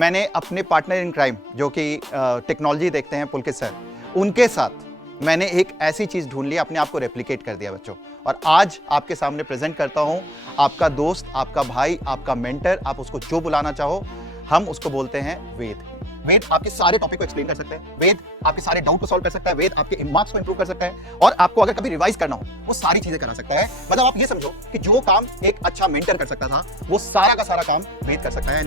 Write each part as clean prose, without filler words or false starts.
मैंने अपने partner in crime जो कि टेक्नोलॉजी देखते हैं पुलकित सर, उनके साथ मैंने एक ऐसी चीज़ ढूंढ ली, अपने आप को रेप्लिकेट कर दिया बच्चों। और आज आपके सामने प्रेजेंट करता हूं आपका दोस्त, आपका भाई, आपका मेंटर, आप उसको जो बुलाना चाहो, हम उसको बोलते हैं वेद। वेद आपके सारे टॉपिक को एक्सप्लेन कर सकते हैं, वेद आपके सारे डाउट को सॉल्व कर सकता है, वेद आपके मार्क्स को इंप्रूव कर सकता है, और आपको अगर कभी रिवाइज करना हो वो सारी चीजें करा सकता है। मतलब आप ये समझो कि जो काम एक अच्छा मेंटर कर सकता था, वो सारा का सारा काम वेद कर सकता है।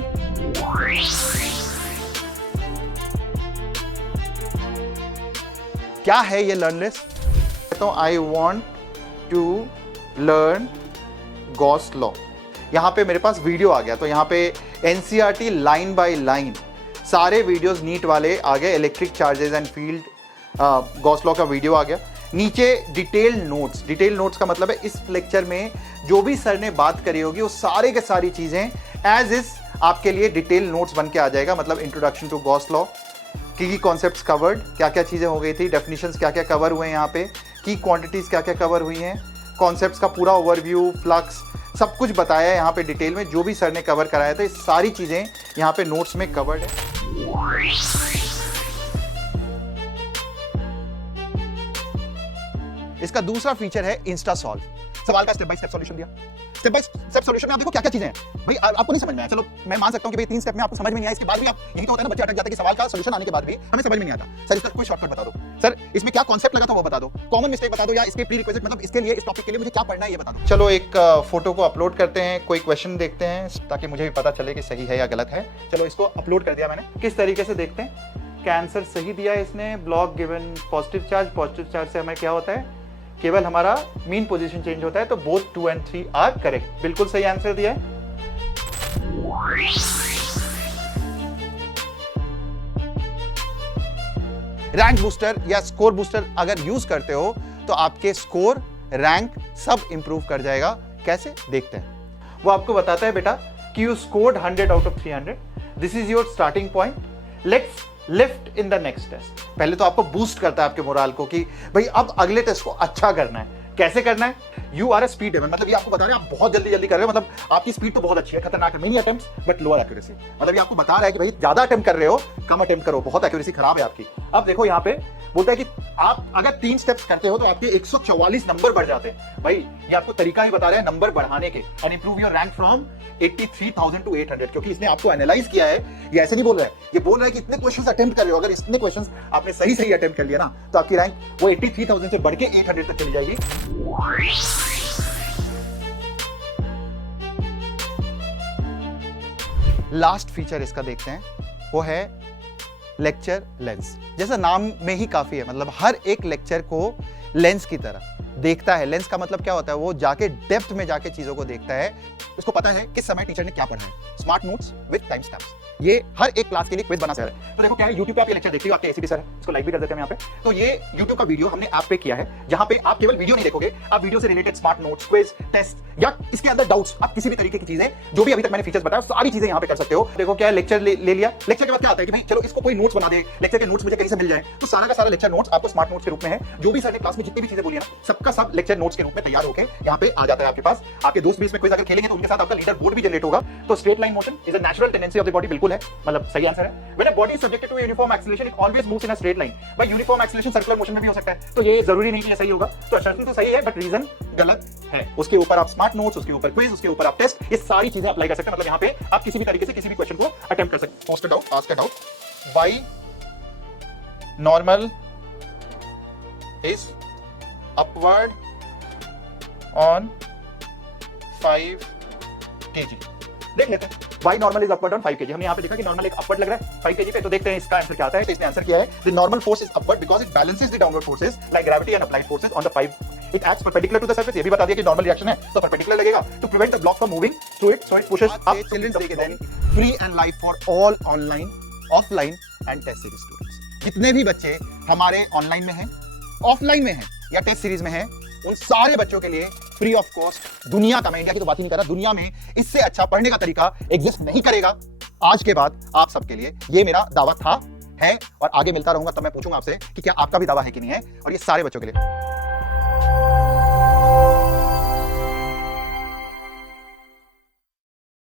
क्या है ये लर्न लिस्ट? तो I want to learn Gauss law. यहां पे मेरे पास वीडियो आ गया, तो यहां पे एनसीईआरटी लाइन बाय लाइन सारे वीडियोस नीट वाले आ गए। Electric charges and field Gauss law का वीडियो आ गया। नीचे डिटेल्ड नोट्स। डिटेल्ड नोट्स का मतलब है इस लेक्चर में जो भी सर ने बात करी होगी वो सारे के सारी चीजें एज इज आपके लिए डिटेल नोट्स बन के आ जाएगा। मतलब इंट्रोडक्शन टू गॉस लॉ, की कॉन्सेप्ट्स कवर्ड, क्या क्या चीजें हो गई थी, डेफिनेशंस क्या क्या कवर हुए हैं यहाँ पे, की क्वांटिटीज क्या क्या कवर हुई हैं, कॉन्सेप्ट्स का पूरा ओवरव्यू, फ्लक्स, सब कुछ बताया है यहाँ पे डिटेल में। जो भी सर ने कवर कराया था, ये सारी चीजें यहाँ पे नोट्स में कवर्ड है। इसका दूसरा फीचर है इंस्टा सॉल्व। सवाल का स्टेप बाय स्टेप सॉल्यूशन दिया। स्टेप बाय स्टेप सॉल्यूशन में आप देखो क्या क्या चीजें हैं। भाई आपको नहीं समझ में आया, चलो मैं मान सकता हूं कि भाई 3 स्टेप में आपको समझ में नहीं आया, इसके बाद भी आप, यही तो होता है ना, बच्चे अटक जाते हैं कि सवाल का सॉल्यूशन आने के बाद भी हमें समझ में नहीं आता। सर इसका कोई शॉर्टकट बता दो, सर इसमें क्या कॉन्सेप्ट लगा था वो बता दो, कॉमन मिस्टेक बता दो, या इसके प्री रिक्विजिट, मतलब इसके लिए, इस टॉपिक के लिए मुझे क्या पढ़ना है ये बता दो। चलो एक फोटो को अपलोड करते हैं, कोई क्वेश्चन देखते हैं ताकि मुझे भी पता चले कि सही है या गलत है। चलो इसको अपलोड कर दिया मैंने। किस तरीके से देखते हैं कि आंसर सही दिया है इसने। ब्लॉक गिवन पॉजिटिव चार्ज से हमें क्या होता है, केवल हमारा मीन पोजीशन चेंज होता है, तो बोथ 2 and 3 आर करेक्ट। बिल्कुल सही आंसर दिया है। रैंक बूस्टर या स्कोर बूस्टर अगर यूज करते हो तो आपके स्कोर, रैंक सब इंप्रूव कर जाएगा। कैसे देखते हैं। वो आपको बताता है बेटा कि you scored 100 out of 300, this is your starting point, let's lift in the next test. पहले तो आपको बूस्ट करता है आपके मोराल को कि भाई अब अगले टेस्ट को अच्छा करना है। कैसे करना है? You are a speed demon, मतलब ये आपको बता रहे हैं आप बहुत जल्दी जल्दी कर रहे हो, मतलब आपकी स्पीड तो बहुत अच्छी है, खतरनाक है, many attempts but lower accuracy. मतलब ये आपको बता रहा है कि भाई ज्यादा अटेम्प्ट कर रहे हो, कम अटेम्प्ट करो, बहुत एक्यूरेसी खराब है आपकी। अब देखो यहाँ पे बोलता है कि आप अगर 3 स्टेप्स करते हो तो आपके 144 नंबर बढ़ जाते हैं। भाई ये आपको तरीका ही बता रहा है नंबर बढ़ाने के, and improve your rank from 83,000 to 800, क्योंकि इसने आपको एनालाइज किया है। ये ऐसे नहीं बोल रहा है, ये बोल रहा है कि इतने क्वेश्चंस अटेम्प्ट कर रहे हो, अगर इतने क्वेश्चंस आपने सही सही अटेम्प्ट कर लिया ना, तो आपकी रैंक वो 83,000 से बढ़ के 800 तक चली जाएगी। लास्ट फीचर इसका देखते हैं, वो है लेक्चर लेंस। जैसा नाम में ही काफी है, मतलब हर एक लेक्चर को लेंस की तरह देखता है। लेंस का मतलब क्या होता है, वो जाके डेप्थ में जाके चीजों को देखता है। उसको पता है किस समय टीचर ने क्या पढ़ा है। Smart notes with time stamps, ये हर एक क्लास के लिए क्विज बना सकता है। तो देखो क्या है, YouTube पे आप ये लेक्चर देखते हो, आपके एसीपी सर है, इसको लाइक भी कर देते हैं यहाँ पे। तो ये YouTube का वीडियो हमने ऐप पे किया है, जहां पे आप केवल वीडियो नहीं देखोगे, आप वीडियो से related smart notes, quiz, test या इसके अंदर डाउट्स, आप किसी भी तरीके की चीजें, जो भी अभी तक मैंने फीचर्स बताया, सारी चीजें यहाँ पे कर सकते हो। देखो क्या है, लेक्चर ले लिया। लेक्चर के बाद क्या आता है कि भाई चलो इसको कोई नोट्स बना दे, लेक्चर के नोट्स मुझे कहीं से मिल जाए, तो सारा का सारा लेक्चर नोट्स आपको स्मार्ट नोट्स के रूप में है। जो भी सर ने क्लास में जितनी भी चीजें बोली है ना, सबका सब लेक्चर नोट्स के रूप में तैयार होकर यहाँ पे आ जाता है आपके पास। आपके दोस्त भी इसमें क्विज अगर खेलेंगे तो उनके साथ आपका लीडर बोर्ड भी जनरेट होगा। तो straight line motion is a natural tendency of the body, बिल्कुल है, मतलब सही आंसर है। When a body is subjected to uniform acceleration, it always moves in a straight line. भाई यूनिफॉर्म एक्सीलरेशन सर्कुलर मोशन में भी हो सकता है, तो ये जरूरी नहीं कि ये सही होगा। तो असर्शन तो सही है बट रीजन गलत है। उसके ऊपर आप स्मार्ट नोट्स, उसके ऊपर क्विज, उसके ऊपर आप टेस्ट, ये सारी चीजें अप्लाई कर सकते हैं। मतलब यहाँ पे आप किसी भी तरीके से किसी भी क्वेश्चन को अटेम्प्ट कर सकते हैं। Post doubt, ask doubt, why normal is upward on 5 kg। देख लेते हैं why normal is upward on 5 kg। हमने यहाँ पे देखा कि नॉर्मल एक अपवर्ड लग रहा है 5 kg पे, तो देखते हैं इसका आंसर क्या आता है। तो इसने आंसर किया है the normal force is upward because it balances the downward forces like gravity and applied forces on the 5. It acts perpendicular to the surface। ये भी बता दिया कि नॉर्मल रिएक्शन है तो परपेंडिकुलर लगेगा to prevent the block from moving through it, so it pushes up. Children's Day के दिन free and live for all online, offline and test series students। जितने भी बच्चे हमारे ऑनलाइन में हैं, ऑफलाइन में हैं या टेस्ट सीरीज में हैं, उन सारे बच्चों के लिए फ्री ऑफ कॉस्ट, दुनिया का, मैं इंडिया की तो बात ही नहीं कर रहा, दुनिया में इससे अच्छा पढ़ने का तरीका एग्जिस्ट नहीं करेगा। आज के बाद आप सबके लिए ये मेरा दावा था, है और आगे मिलता रहूंगा। तब मैं पूछूंगा आपसे कि क्या आपका भी दावा है कि नहीं है, और ये सारे बच्चों के लिए।